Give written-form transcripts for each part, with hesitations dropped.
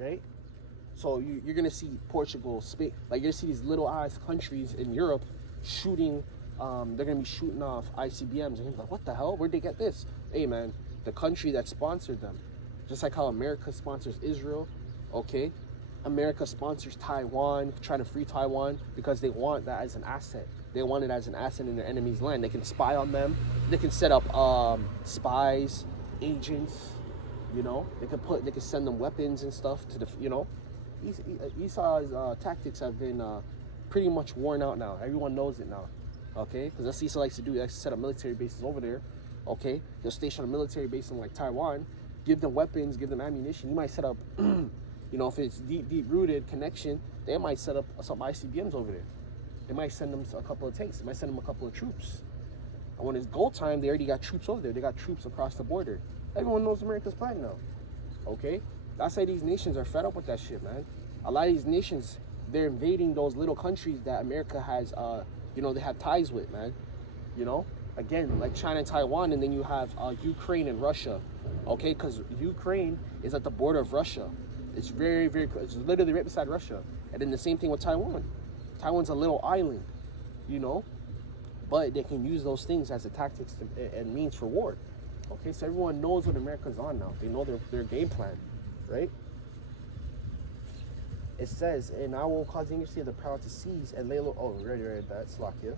right? So you're gonna see Portugal, Spain, like you're gonna see these little ass countries in Europe shooting. They're gonna be shooting off ICBMs, and he's like, "What the hell? Where'd they get this?" Hey man, the country that sponsored them, just like how America sponsors Israel, okay? America sponsors Taiwan, trying to free Taiwan because they want that as an asset. They want it as an asset in their enemy's land. They can spy on them. They can set up spies, agents. You know, they can send them weapons and stuff to the, you know, Esau's tactics have been pretty much worn out now. Everyone knows it now, okay? Because that's what Esau likes to do. He likes to set up military bases over there, okay? He'll station a military base in like Taiwan, give them weapons, give them ammunition. He might set up, you know, if it's deep-rooted connection, they might set up some ICBMs over there. They might send them a couple of tanks. They might send them a couple of troops. And when it's goal time, they already got troops over there. They got troops across the border. Everyone knows America's plan now, okay? That's why these nations are fed up with that shit, man. A lot of these nations, they're invading those little countries that America has, you know, they have ties with, man. You know, again, like China and Taiwan, and then you have Ukraine and Russia, okay? Because Ukraine is at the border of Russia. It's very, very, it's literally right beside Russia. And then the same thing with Taiwan. Taiwan's a little island, you know, but they can use those things as a tactics and means for war. Okay, so everyone knows what America's on now. They know their game plan, right? It says, and I will cause the industry of the proud to seize and lay low. Oh, read that. Slakia.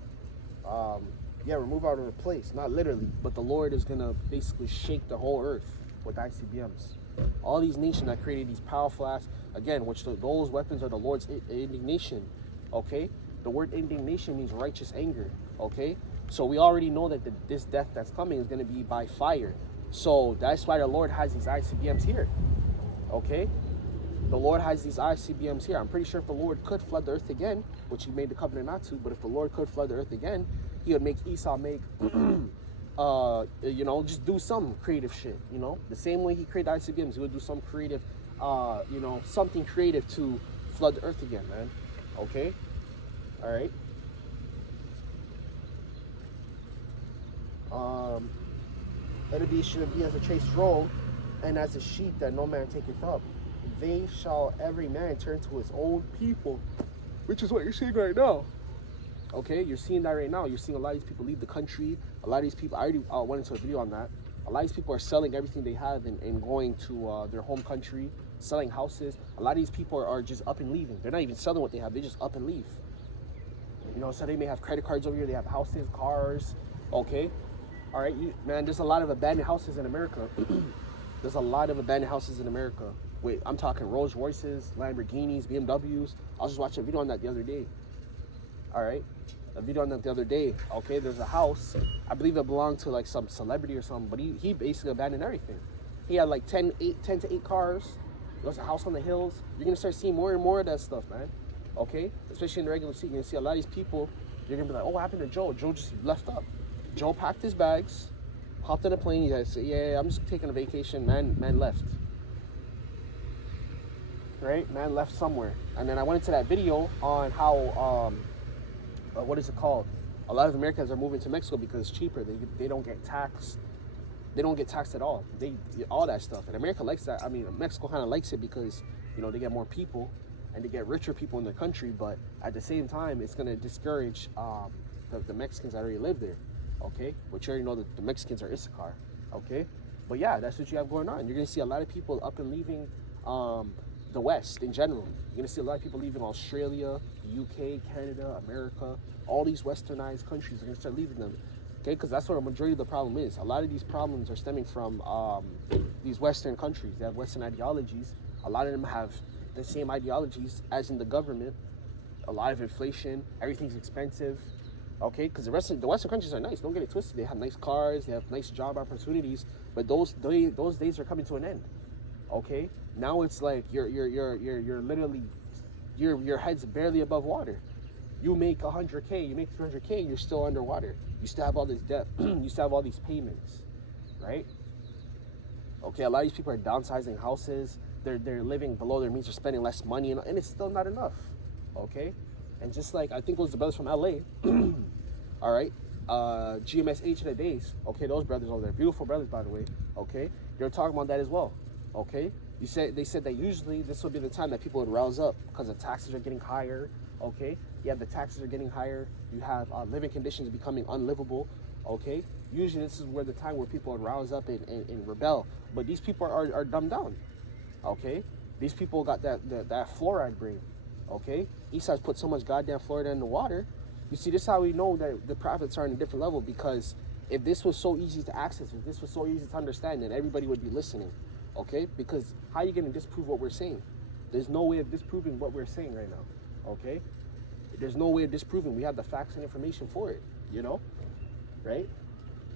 Yeah, remove out of the place. Not literally, but the Lord is going to basically shake the whole earth with ICBMs. All these nations that created these powerful ass, again, which those weapons are the Lord's indignation, okay? The word indignation means righteous anger, okay? So we already know that this death that's coming is going to be by fire. So that's why the Lord has these ICBMs here, okay? The Lord has these ICBMs here. I'm pretty sure if the Lord could flood the earth again, which he made the covenant not to, but if the Lord could flood the earth again, he would make Esau make, you know, just do some creative shit, you know? The same way he created ICBMs, he would do some creative, you know, something creative to flood the earth again, man, okay? All right? It should be as a chaste robe, and as a sheep that no man taketh up. They shall every man turn to his own people, which is what you're seeing right now. Okay, you're seeing that right now. You're seeing a lot of these people leave the country. A lot of these people, I already went into a video on that. A lot of these people are selling everything they have and going to their home country, selling houses. A lot of these people are just up and leaving. They're not even selling what they have. They just up and leave. You know, so they may have credit cards over here. They have houses, cars, okay? All right, man, there's a lot of abandoned houses in America. There's a lot of abandoned houses in America. Wait, I'm talking Rolls Royces, Lamborghinis, BMWs. I was just watching a video on that the other day. All right, a video on that the other day. Okay, there's a house. I believe it belonged to like some celebrity or something, but he basically abandoned everything. He had like 10 to 8 cars. There was a house on the hills. You're gonna start seeing more and more of that stuff, man. Okay, especially in the regular city. You're gonna see a lot of these people. You're gonna be like, oh, what happened to Joe? Joe just left up. Joe packed his bags, hopped on a plane. He said, yeah, I'm just taking a vacation. Man left. Right? Man left somewhere. And then I went into that video on how, what is it called? A lot of Americans are moving to Mexico because it's cheaper. They don't get taxed. They don't get taxed at all. All that stuff. And America likes that. I mean, Mexico kind of likes it because, you know, they get more people and they get richer people in their country. But at the same time, it's going to discourage the Mexicans that already live there. Okay? Which you already know that the Mexicans are Issachar. Okay? But yeah, that's what you have going on. You're going to see a lot of people up and leaving the West in general. You're going to see a lot of people leaving Australia, UK, Canada, America. All these westernized countries are going to start leaving them. Okay? Because that's what a majority of the problem is. A lot of these problems are stemming from these Western countries. They have Western ideologies. A lot of them have the same ideologies as in the government. A lot of inflation. Everything's expensive. Okay, because the Western countries are nice. Don't get it twisted. They have nice cars. They have nice job opportunities. But those days are coming to an end. Okay, now it's like you're literally your head's barely above water. You make 100K, you make 300K, you're still underwater. You still have all this debt. You still have all these payments, right? Okay, a lot of these people are downsizing houses. They're living below their means. They're spending less money, and it's still not enough. Okay. And just like, I think it was the brothers from LA, all right, GMS H of the days, okay, those brothers over there, beautiful brothers, by the way, okay, they're talking about that as well, okay? They said that usually this would be the time that people would rouse up because the taxes are getting higher. Okay, yeah, the taxes are getting higher. You have living conditions becoming unlivable. Okay, usually this is where the time where people would rouse up and rebel. But these people are dumbed down. Okay, these people got that fluoride brain. Okay, Esau's put so much goddamn fluoride in the water. You see, this is how we know that the prophets are on a different level, because if this was so easy to access, if this was so easy to understand, then everybody would be listening. Okay, because how are you going to disprove what we're saying? There's no way of disproving what we're saying right now. Okay, there's no way of disproving. We have the facts and information for it, you know, right?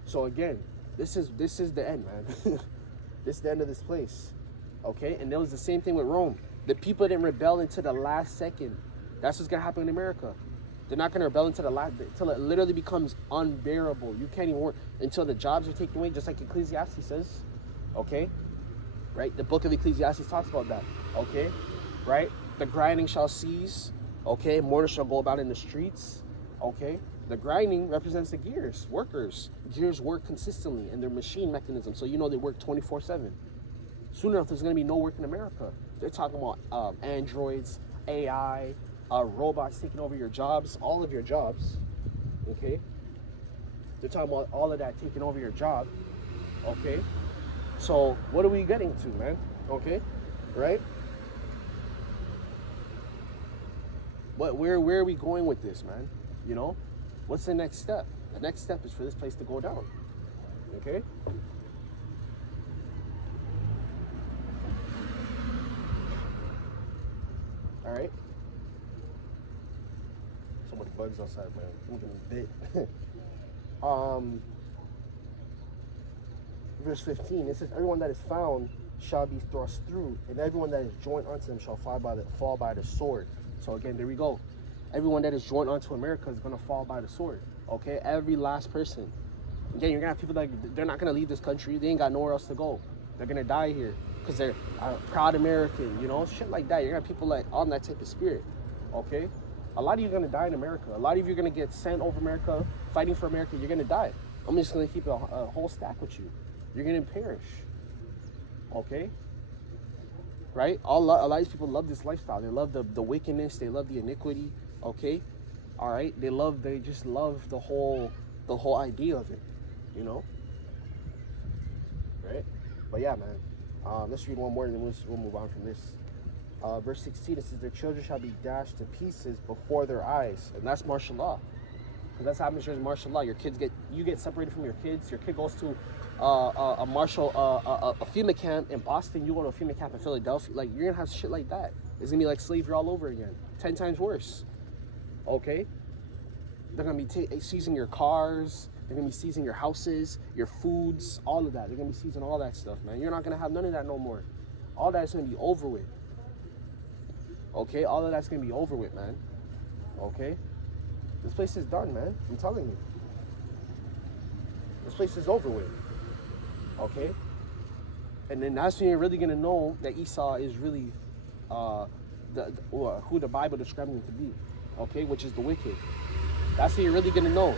So again, this is the end, man. This is the end of this place. Okay, and it was the same thing with Rome. The people didn't rebel until the last second. That's what's gonna happen in America. They're not gonna rebel until until it literally becomes unbearable. You can't even work until the jobs are taken away, just like Ecclesiastes says. Okay, right? The book of Ecclesiastes talks about that. Okay, right? The grinding shall cease. Okay, mourners shall go about in the streets. Okay, the grinding represents the gears, workers. Gears work consistently in their machine mechanism, so you know they work 24/7. Soon enough, there's going to be no work in America. They're talking about androids, AI, robots taking over your jobs, all of your jobs. Okay, they're talking about all of that taking over your job. Okay, so what are we getting to, man? Okay, right? Where are we going with this, man? You know, what's the next step? The next step is for this place to go down. Okay. All right. So many bugs outside, man. I'm getting bit. Verse 15. It says, "Everyone that is found shall be thrust through, and everyone that is joined unto them shall fall by the sword." So again, there we go. Everyone that is joined onto America is gonna fall by the sword. Okay, every last person. Again, you're gonna have people that they're not gonna leave this country. They ain't got nowhere else to go. They're gonna die here because they're proud American, you know, shit like that. You're gonna have people like on that type of spirit. Okay, a lot of you are gonna die in America. A lot of you are gonna get sent over America, fighting for America. You're gonna die. I'm just gonna keep a whole stack with you. You're gonna perish. Okay. Right? A lot of these people love this lifestyle. They love the wickedness. They love the iniquity. Okay. All right. They just love the whole idea of it. You know. Right. But yeah, man. Let's read one more, and then we'll move on from this. Verse 16. It says, "Their children shall be dashed to pieces before their eyes," and that's martial law. Because that's how happens during martial law. You get separated from your kids. Your kid goes to a FEMA camp in Boston. You go to a FEMA camp in Philadelphia. Like, you're gonna have shit like that. It's gonna be like slavery all over again, 10 times worse. Okay, they're gonna be seizing your cars. They're gonna be seizing your houses, your foods, all of that. They're gonna be seizing all that stuff, man. You're not gonna have none of that no more. All that's gonna be over with. Okay, all of that's gonna be over with, man. Okay. This place is done, man. I'm telling you. This place is over with. Okay? And then that's when you're really going to know that Esau is really who the Bible describes him to be. Okay? Which is the wicked. That's when you're really going to know.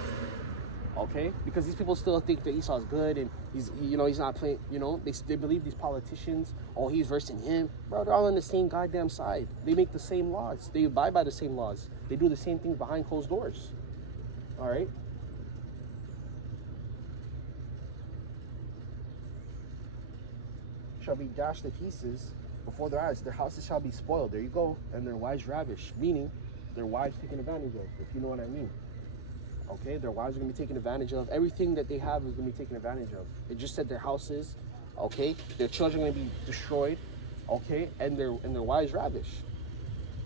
Okay? Because these people still think that Esau is good and he's not playing, they believe these politicians, oh, he's versing him. Bro, they're all on the same goddamn side. They make the same laws. They abide by the same laws. They do the same things behind closed doors. All right? Shall be dashed to pieces before their eyes. Their houses shall be spoiled. There you go. And their wives ravished. Meaning, their wives taken advantage of, if you know what I mean. Okay? Their wives are going to be taken advantage of. Everything that they have is going to be taken advantage of. It just said their houses, okay? Their children are going to be destroyed, okay? And their wives ravished.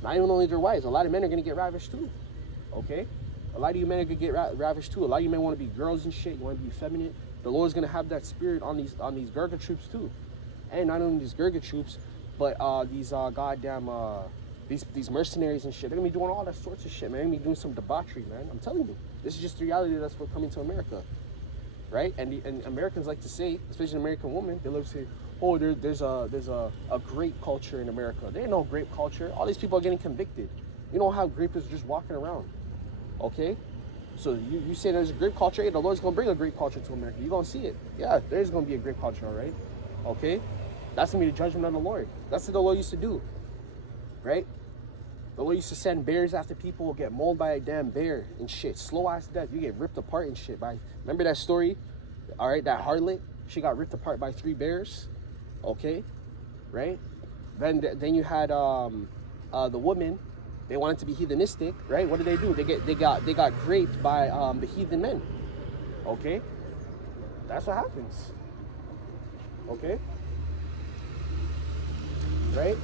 Not even only their wives. A lot of men are going to get ravished too. Okay? A lot of you men are going to get ravished too. A lot of you men want to be girls and shit. You want to be effeminate. The Lord's going to have that spirit on these Gurkha troops too. And not only these Gurkha troops, but these mercenaries and shit. They're going to be doing all that sorts of shit, man. They're going to be doing some debauchery, man. I'm telling you. This is just the reality that's what's coming to America. Right? And Americans like to say, especially an American woman, they love to say, oh, there's a grape culture in America. There ain't no grape culture. All these people are getting convicted. You don't have grapists just walking around. Okay? So you say there's a grape culture, hey, the Lord's going to bring a grape culture to America. You're going to see it. Yeah, there's going to be a grape culture, all right? Okay? That's gonna be the judgment of the Lord. That's what the Lord used to do, right? The Lord used to send bears after people, get mauled by a damn bear and shit. Slow ass death. You get ripped apart and shit. Remember that story? All right, that harlot, she got ripped apart by 3 bears. Okay, right? Then you had the woman. They wanted to be heathenistic, right? What did they do? They got raped by the heathen men. Okay, that's what happens. Okay, right?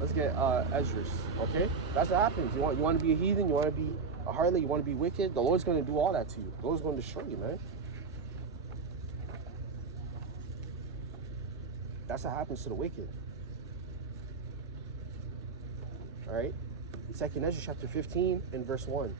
Let's get Ezra's. Okay, that's what happens. You want to be a heathen? You want to be a harlot? You want to be wicked? The Lord's going to do all that to you. The Lord's going to destroy you, man. That's what happens to the wicked. All right. 2nd Ezra chapter 15 and verse 1.